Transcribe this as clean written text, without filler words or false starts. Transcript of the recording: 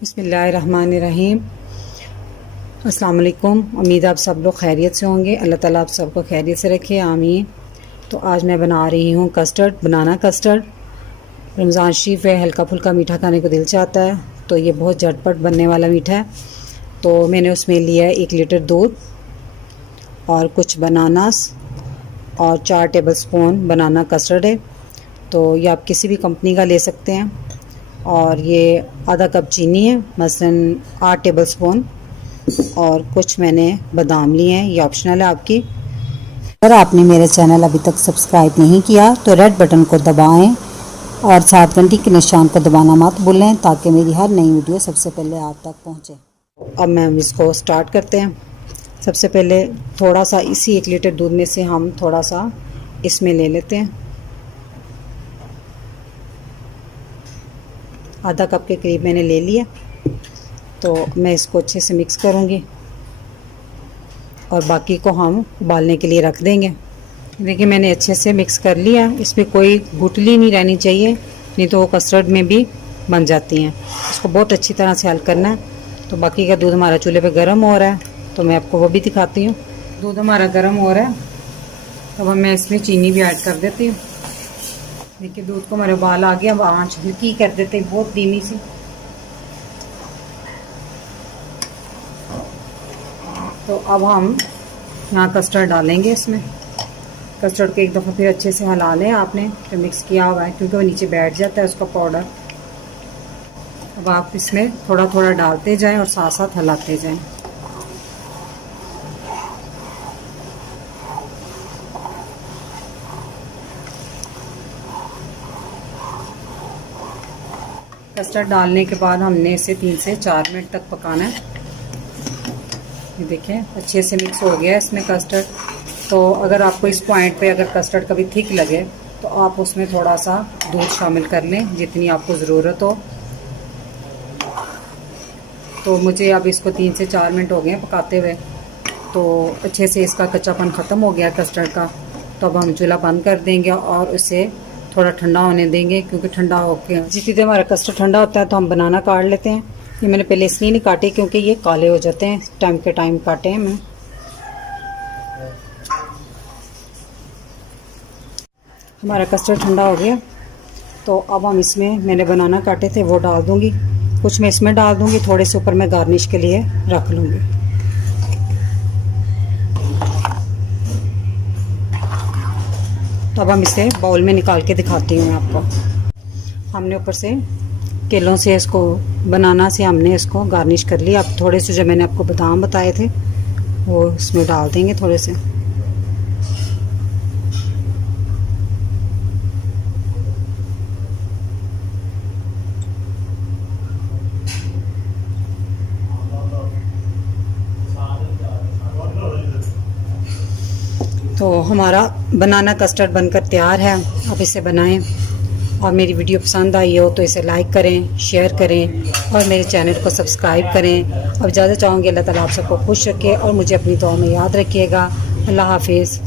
बिस्मिल्लाहिर्रहमानिर्रहीम। अस्सलाम वालेकुम। उम्मीद आप सब लोग खैरियत से होंगे। अल्लाह ताला आप सबको खैरियत से रखे, आमीन। तो आज मैं बना रही हूँ कस्टर्ड, बनाना कस्टर्ड। रमज़ान शरीफ है, हल्का फुल्का मीठा खाने को दिल चाहता है, तो ये बहुत झटपट बनने वाला मीठा है। तो मैंने उसमें लिया है 1 लीटर दूध और कुछ बनानास और 4 टेबल स्पून बनाना कस्टर्ड है। तो ये आप किसी भी कंपनी का ले सकते हैं। और ये आधा कप चीनी है, मसलन 8 टेबल स्पून। और कुछ मैंने बादाम लिए हैं, ये ऑप्शनल है आपकी। अगर आपने मेरा चैनल अभी तक सब्सक्राइब नहीं किया तो रेड बटन को दबाएं और साथ घंटी के निशान को दबाना मत भूलें, ताकि मेरी हर नई वीडियो सबसे पहले आप तक पहुंचे। अब मैं इसको स्टार्ट करते हैं। सबसे पहले थोड़ा सा इसी 1 लीटर दूध में से हम थोड़ा सा इसमें ले लेते हैं, आधा कप के करीब मैंने ले लिया। तो मैं इसको अच्छे से मिक्स करूँगी और बाकी को हम उबालने के लिए रख देंगे। देखिए मैंने अच्छे से मिक्स कर लिया, इसमें कोई गुठली नहीं रहनी चाहिए, नहीं तो वो कस्टर्ड में भी बन जाती हैं। इसको बहुत अच्छी तरह से हल करना है। तो बाकी का दूध हमारा चूल्हे पे गर्म हो रहा है, तो मैं आपको वो भी दिखाती हूँ। दूध हमारा गर्म हो रहा है, अब मैं इसमें चीनी भी ऐड कर देती हूँ। देखिए दूध को हमारे उबाल आ गया। अब आँच हल्की कर देते हैं, बहुत धीमी सी। तो अब हम यहाँ कस्टर्ड डालेंगे इसमें। कस्टर्ड को एक दफ़ा फिर अच्छे से हिला लें आपने, जो मिक्स किया हुआ है, क्योंकि वो नीचे बैठ जाता है उसका पाउडर। अब आप इसमें थोड़ा थोड़ा डालते जाएं और साथ साथ हिलाते जाएं। कस्टर्ड डालने के बाद हमने इसे 3 से 4 मिनट तक पकाना है। ये देखें अच्छे से मिक्स हो गया है इसमें कस्टर्ड। तो अगर आपको इस पॉइंट पे अगर कस्टर्ड कभी थिक लगे तो आप उसमें थोड़ा सा दूध शामिल कर लें, जितनी आपको ज़रूरत हो। तो मुझे अब इसको 3 से 4 मिनट हो गए हैं पकाते हुए, तो अच्छे से इसका कच्चापन ख़त्म हो गया कस्टर्ड का। तो अब हम चूल्हा बंद कर देंगे और उसे थोड़ा ठंडा होने देंगे, क्योंकि ठंडा होकर जितनी देर हमारा कस्टर्ड ठंडा होता है तो हम बनाना काट लेते हैं। ये मैंने पहले इसलिए नहीं काटे क्योंकि ये काले हो जाते हैं, टाइम के टाइम काटे हैं मैं। हमारा कस्टर्ड ठंडा हो गया, तो अब हम इसमें मैंने बनाना काटे थे वो डाल दूंगी। कुछ मैं इसमें डाल दूंगी, थोड़े से ऊपर मैं गार्निश के लिए रख लूँगी। तो अब हम इसे बाउल में निकाल के दिखाती हूँ आपको। हमने ऊपर से केलों से इसको बनाना से हमने इसको गार्निश कर लिया। अब थोड़े से जो मैंने आपको बादाम बताए थे वो इसमें डाल देंगे थोड़े से। तो हमारा बनाना कस्टर्ड बनकर तैयार है। आप इसे बनाएं और मेरी वीडियो पसंद आई हो तो इसे लाइक करें, शेयर करें और मेरे चैनल को सब्सक्राइब करें। अब इजाज़त चाहूँगी। अल्लाह ताला आप सबको खुश रखे और मुझे अपनी दुआ में याद रखिएगा। अल्लाह हाफिज़।